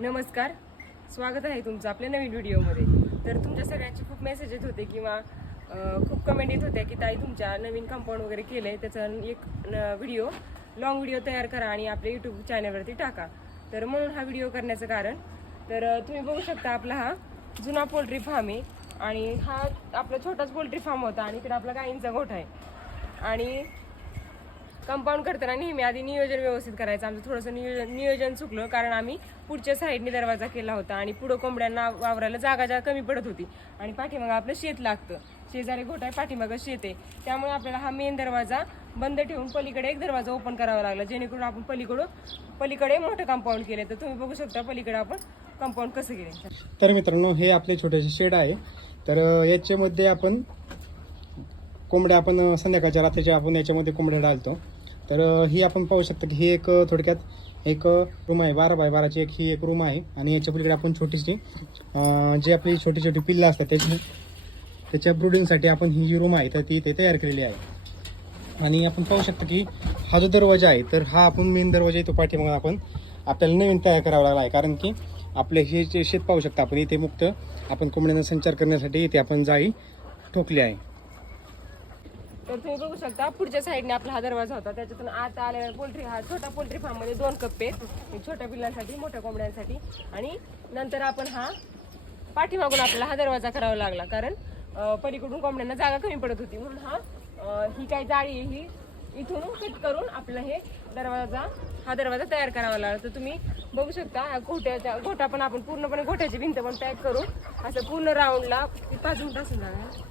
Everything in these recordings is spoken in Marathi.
नमस्कार. स्वागत आहे तुमचं आपल्या नवीन व्हिडिओमध्ये. तर तुमच्या सगळ्यांचे खूप मेसेज येत होते किंवा खूप कमेंट येत होत्या की ताई तुमच्या नवीन कंपाऊंड वगैरे केलं आहे त्याचा एक व्हिडिओ लॉंग व्हिडिओ तयार करा आणि आपल्या यूट्यूब चॅनलवरती टाका. तर म्हणून हा व्हिडिओ करण्याचं कारण तर तुम्ही बघू शकता आपला हा जुना पोल्ट्री फार्म आहे आणि हा आपला छोटाच पोल्ट्री फार्म होता आणि इकडे आपला गाईंचा गोठा आहे. आणि कंपाऊंड करताना नेहमी आधी नियोजन व्यवस्थित करायचं. आमचं थोडंसं नियोजन नियोजन चुकलं कारण आम्ही पुढच्या साईडने दरवाजा केला होता आणि पुढं कोंबड्यांना वावरायला जागा जागा कमी पडत होती. आणि पाठीमागं आपलं शेत लागतं. शेजारी गोठा आहे पाठीमागं शेत आहे. त्यामुळे आपल्याला हा मेन दरवाजा बंद ठेवून पलीकडे एक दरवाजा ओपन करावा लागला. जेणेकरून आपण पलीकडून पलीकडे मोठं कंपाऊंड केलं. तर तुम्ही बघू शकता पलीकडे आपण कंपाऊंड कसं केले. तर मित्रांनो हे आपले छोटेसे शेड आहे. तर याच्यामध्ये आपण कोंबड्या आपण संध्याकाळच्या रात्रीच्या आपण याच्यामध्ये कोंबड्या डालतो. तर ही आपण पाहू शकतो की ही एक थोडक्यात एक रूम आहे. बारा बाय बाराची एक ही एक रूम आहे आणि याच्या पलीकडे आपण छोटीशी जी आपली छोटी छोटी पिल्लं असतात त्याची त्याच्या ब्रुडिंगसाठी आपण ही जी रूम आहे तर ती इथे तयार केलेली आहे. आणि आपण पाहू शकतो की हा जो दरवाजा आहे तर हा आपण मेन दरवाजा आहे तो पाठीमागून आपण आपल्याला नवीन तयार करावा लागला आहे. कारण की आपले हे जे शेत पाहू शकता आपण इथे मुक्त आपण कोंबड्यांना संचार करण्यासाठी इथे आपण जाळी ठोकली आहे. तर तुम्ही बघू शकता पुढच्या साईडने आपला हा दरवाजा होता. त्याच्यातून आत आलेला पोल्ट्री हा छोटा पोल्ट्री फार्ममध्ये दोन कप्पे एक छोट्या पिल्लांसाठी मोठ्या कोंबड्यांसाठी. आणि नंतर आपण हा पाठीमागून आपल्याला हा दरवाजा करावा लागला. कारण पलीकडून कोंबड्यांना जागा कमी पडत होती. म्हणून हा ही काय जाळी आहे ही इथून कट करून आपला हे दरवाजा हा दरवाजा तयार करावा लागला. तर तुम्ही बघू शकता हा घोटा पण आपण पूर्णपणे घोट्याची भिंत पण पॅक करून असं पूर्ण राऊंडला पाच मिनिट असून जागा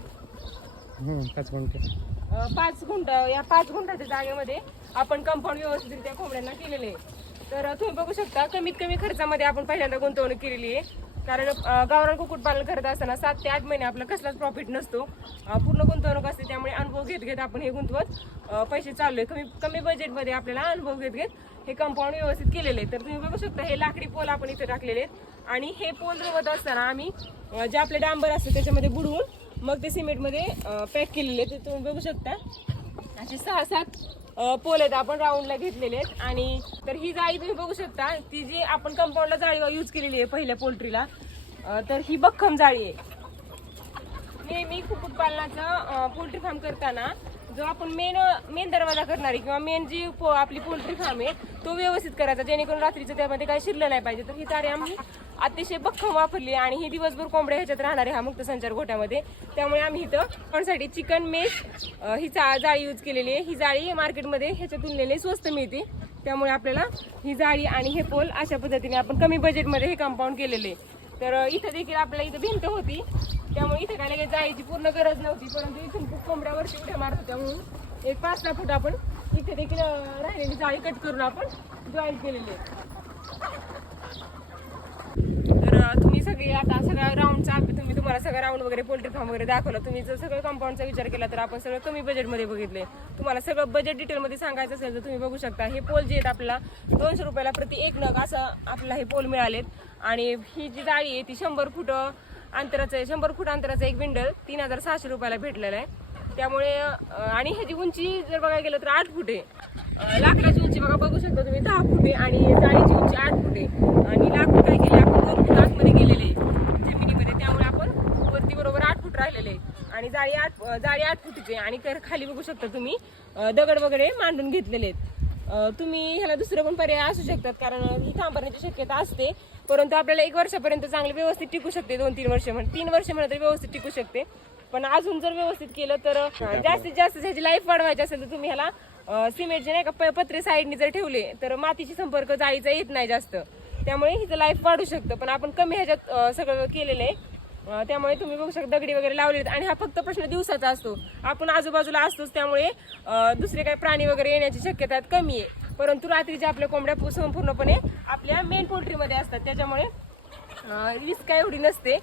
पाच मिनिटं. पाच गुंठ या पाच गुंठाच्या जागेमध्ये आपण कंपाऊंड व्यवस्थितरित्या कोंबड्यांना केलेले आहे. तर तुम्ही बघू शकता कमीत कमी खर्चामध्ये आपण पहिल्यांदा गुंतवणूक केलेली आहे. कारण गावरान कुक्कुटपालन करत असताना सात ते आठ महिने आपला कसलाच प्रॉफिट नसतो. पूर्ण गुंतवणूक असते त्यामुळे अनुभव घेत घेत आपण हे गुंतवत पैसे पैसे चाललोय कमी कमी बजेटमध्ये आपल्याला अनुभव घेत घेत हे कंपाऊंड व्यवस्थित केलेले आहे तर तुम्ही बघू शकता हे लाकडी पोल आपण इथे टाकलेले आहेत. आणि हे पोल रवत असताना आम्ही जे आपले डांबर असते त्याच्यामध्ये बुडवून मग ते सिमेंटमध्ये पॅक केलेले ते तुम्ही बघू शकता. असे सहा सात पोल आहेत आपण राऊंडला घेतलेले आहेत. आणि तर ही जाळी तुम्ही बघू शकता. ती जी आपण कंपाऊंडला जाळी यूज केलेली आहे पहिल्या पोल्ट्रीला तर ही बख्खम जाळी आहे. नेहमी कुक्कुटपालनाचा पोल्ट्री फार्म करताना जो आपण मेन मेन दरवाजा करणारी किंवा मेन जी पो, आपली पोल्ट्री फार्म आहे तो व्यवस्थित करायचा जेणेकरून रात्रीचं त्यामध्ये काही शिरलं नाही पाहिजे. तर ही तारे आम्ही अतिशय भक्कम वापरली आणि ही दिवसभर कोंबड्या ह्याच्यात राहणार आहे हा मुक्त संचार गोठ्यामध्ये त्यामुळे आम्ही इथं कोणासाठी चिकन मेश ही चा जाळी यूज केलेली आहे. ही जाळी मार्केटमध्ये ह्याच्या तुलनेने स्वस्त मिळते. त्यामुळे आपल्याला ही जाळी आणि हे पोल अशा पद्धतीने आपण कमी बजेटमध्ये हे कंपाऊंड केलेले आहे. तर इथं देखील आपल्याला इथं भिंत होती. त्यामुळे इथं काय लगेच जायची पूर्ण गरज नव्हती. परंतु इथून खूप कोंबड्यावरती उड्या मारत होत्या म्हणून एक पाच सहा फूट आपण इथे देखील राहिलेली जाळी कट करून आपण जॉईन केलेली आहे तर अ, तुम्ही सगळे आता सगळा राऊंडचा तुम्हाला सगळं राऊंड वगैरे पोल्ट्री फार्म वगैरे दाखवलं. तुम्ही जर सगळं कंपाऊंडचा विचार केला तर आपण सगळं कमी बजेटमध्ये बघितले. तुम्हाला सगळं बजेट डिटेलमध्ये सांगायचं असेल तर तुम्ही बघू शकता. हे पोल जे आहेत आपल्याला दोनशे रुपयाला प्रति एक नग असं आपल्याला हे पोल मिळालेत. आणि ही जी जाळी आहे ती शंभर फूट अंतराचं आहे. शंभर फूट अंतराचं एक विंडल तीन हजार सहाशे रुपयाला भेटलेलं आहे. त्यामुळे आणि ह्याची उंची जर बघायला गेलं तर आठ फूट आहे. लाकडाची उंची बघा बघू शकता तुम्ही दहा फूट आहे आणि जाळीची उंची आठ फूट आहे. आणि लाकूड काय केले आपण दोन फूट आतमध्ये गेलेले आहे जमिनीमध्ये त्यामुळे आपण वरती बरोबर आठ फूट राहिलेले आहे आणि जाळी आठ अ, जाळी आठ फुटीची आणि कर- खाली बघू शकता तुम्ही दगड वगैरे मांडून घेतलेले आहेत. तुम्ही ह्याला दुसरं पण पर्याय असू शकतात कारण ही थांबण्याची शक्यता असते. परंतु आपल्याला एक वर्षापर्यंत चांगली व्यवस्थित टिकू शकते दोन तीन वर्ष म्हण तीन वर्ष म्हणत व्यवस्थित टिकू शकते. पण अजून जर व्यवस्थित केलं तर जास्तीत जास्त ह्याची लाईफ वाढवायची असेल तर तुम्ही ह्याला सिमेंटचे नाही का पत्रे साईडनी जर ठेवले तर मातीची संपर्क जाळीचा येत नाही जास्त. त्यामुळे हिचं लाईफ वाढू शकतं. पण आपण कमी ह्याच्यात सगळं केलेलं आहे. त्यामुळे तुम्ही बघू शकता दगडी वगैरे लावलेत आहेत. आणि हा फक्त प्रश्न दिवसाचा असतो. आपण आजूबाजूला असतोच त्यामुळे दुसरे काही प्राणी वगैरे येण्याची शक्यता कमी आहे. परंतु रात्रीच्या आपल्या कोंबड्या संपूर्णपणे आपल्या मेन पोल्ट्रीमध्ये असतात. त्याच्यामुळे रिस्क काय एवढी नसते.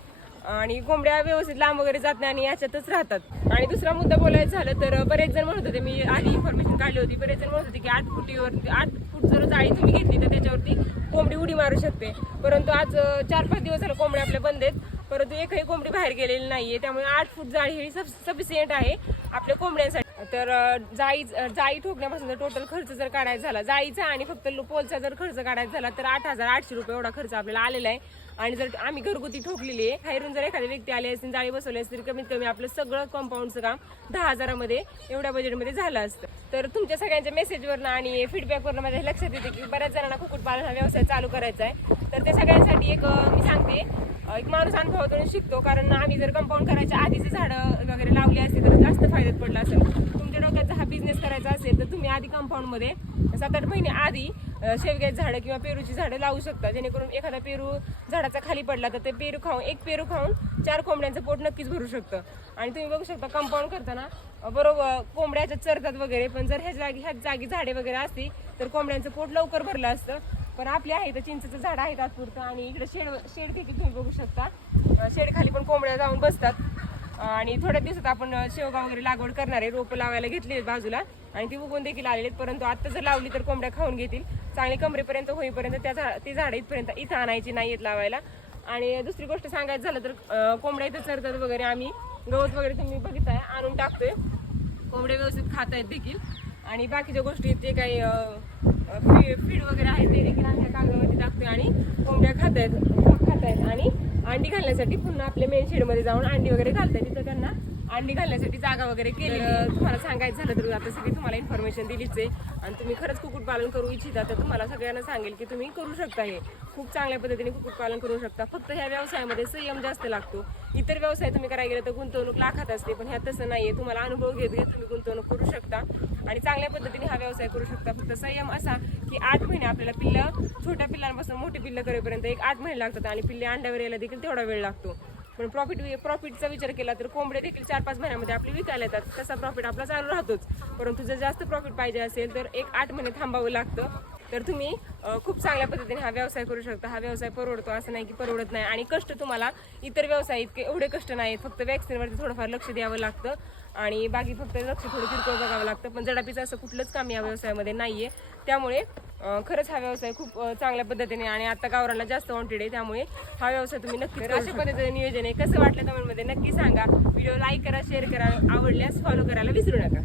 आणि कोंबड्या व्यवस्थित लांब वगैरे जात नाही आणि याच्यातच राहतात. आणि दुसरा मुद्दा बोलायचं झालं तर बरेच जण म्हणत होते मी आधी इन्फॉर्मेशन काढली होती. बरेच जण म्हणत होते की आठ फुटीवरती आठ फूट जर जाळी तुम्ही घेतली तर त्याच्यावरती कोंबडी उडी मारू शकते. परंतु आज चार पाच दिवस झालं कोंबड्या आपल्या बंद आहेत. परंतु एकही कोंबडी बाहेर गेलेली नाहीये. त्यामुळे आठ फूट जाळी ही सफिशियंट आहे आपल्या कोंबड्यांसाठी. तर जाई जाई ठोकण्यापासून टोटल खर्च जर काढायचा झाला जाईचा आणि फक्त पोलचा जर खर्च काढायचा झाला तर आठ हजार आठशे रुपये एवढा खर्च आपल्याला आलेला आहे. आणि जर आम्ही घरगुती ठोकलेली आहे बाहेरून जर एखादी व्यक्ती आली असतील जाळी बसवली असतील तर कमीत कमी आपलं सगळं कंपाऊंडचं काम दहा हजारामध्ये एवढ्या बजेटमध्ये झालं असतं. तर तुमच्या सगळ्यांच्या मेसेजवरनं आणि फीडबॅकवरनं माझ्या हे लक्षात येते की बऱ्याच जणांना कुक्कुटपालन हा व्यवसाय चालू करायचा आहे. तर ते सगळ्यांसाठी एक मी सांगते एक माणूस अनुभवातून शिकतो. कारण आम्ही जर कंपाऊंड करायच्या आधीचे झाडं वगैरे लावली असते जास्त फायद्यात पडला असेल. तुमच्या डोक्यात हा बिझनेस करायचा असेल तर तुम्ही आधी कंपाऊंडमध्ये सात आठ महिने आधी शेवग्याची झाडं किंवा पेरूची झाडं लावू शकता. जेणेकरून एखादा पेरू झाडाचा खाली पडला तर ते पेरू खाऊन एक पेरू खाऊन चार कोंबड्यांचं पोट नक्कीच भरू शकतं. आणि तुम्ही बघू शकता कंपाऊंड करताना बरोबर कोंबड्याच्या चरतात वगैरे पण जर ह्या जागी ह्याच जागी झाडे वगैरे असती तर कोंबड्यांचं पोट लवकर भरलं असतं. पण आपले आहे तर चिंचेचं झाड आहे तात्पुरतं. आणि इकडे शेड शेड देखील तुम्ही बघू शकता. शेडखाली शेड खाली पण कोंबड्या जाऊन बसतात. आणि थोड्या दिवसात आपण शेवगा वगैरे लागवड करणार आहे. रोपं लावायला घेतली आहेत बाजूला. आणि ती उगवून देखील आलेली आहेत. परंतु आत्ता जर लावली तर कोंबड्या खाऊन घेतील. चांगली कमरेपर्यंत होईपर्यंत त्या झा ती झाडं इथपर्यंत इथं आणायची नाही आहेत लावायला. आणि दुसरी गोष्ट सांगायचं झालं तर कोंबड्या इथं चरतात वगैरे आम्ही. गवत वगैरे तुम्ही बघितताय आणून टाकतोय. कोंबड्या व्यवस्थित खात आहेत देखील. आणि बाकीच्या गोष्टी जे काही फीड वगैरे आहे ते देखील आम्ही त्या कागदावरती टाकतोय आणि कोंबड्या खात आहेत. करतायत. आणि अंडी घालण्यासाठी पुन्हा आपल्या मेन शेडमध्ये जाऊन अंडी वगैरे घालतायत. तिथं त्यांना अंडी घालण्यासाठी जागा वगैरे केली. तुम्हाला सांगायचं झालं तर आता सगळी तुम्हाला इन्फॉर्मेशन दिलीच आहे. आणि तुम्ही खरंच कुक्कुटपालन करू इच्छिता तर तुम्हाला सगळ्यांना सांगेल की तुम्ही करू शकता हे. खूप चांगल्या पद्धतीने कुक्कुटपालन करू शकता. फक्त ह्या व्यवसायामध्ये संयम जास्त लागतो. इतर व्यवसाय तुम्ही करायला गेलं तर गुंतवणूक लाखात असते पण ह्या तसं नाहीये. तुम्हाला अनुभव घेत घेत तुम्ही गुंतवणूक करू शकता. आणि चांगल्या पद्धतीने हा व्यवसाय करू शकता. फक्त संयम असा की आठ महिने आपल्याला पिल्लं छोट्या पिल्लांपासून मोठी पिल्लं करेपर्यंत एक आठ महिने लागतात आणि पिल्ले अंड्यावर यायला देखील तेवढा वेळ लागतो. पण प्रॉफिट प्रॉफिटचा विचार केला तर कोंबडे देखील चार पाच महिन्यामध्ये आपले विकायला येतात. तसा प्रॉफिट आपला चालू राहतोच. परंतु जर जास्त प्रॉफिट पाहिजे असेल तर एक आठ महिने थांबावं लागतं. तर तुम्ही खूप चांगल्या पद्धतीने हा व्यवसाय करू शकता. हा व्यवसाय परवडतो असं नाही की परवडत नाही. आणि कष्ट तुम्हाला इतर व्यवसाय इतके एवढे कष्ट नाहीत. फक्त वॅक्सिनवरती थोडंफार लक्ष द्यावं लागतं. आणि बाकी फक्त लक्ष थोडं किरकोळ बघावं लागतं. पण जडापीचं असं कुठलंच काम या व्यवसायामध्ये नाही आहे त्यामुळे खरंच हा व्यवसाय खूप चांगल्या पद्धतीने आणि आता गावरांना जास्त वॉन्टेड आहे त्यामुळे हा व्यवसाय तुम्ही नक्की अशा पद्धतीने नियोजन आहे. कसं वाटलं कमेंटमध्ये नक्की सांगा. व्हिडिओ लाईक करा शेअर करा आवडल्यास फॉलो करायला विसरू नका.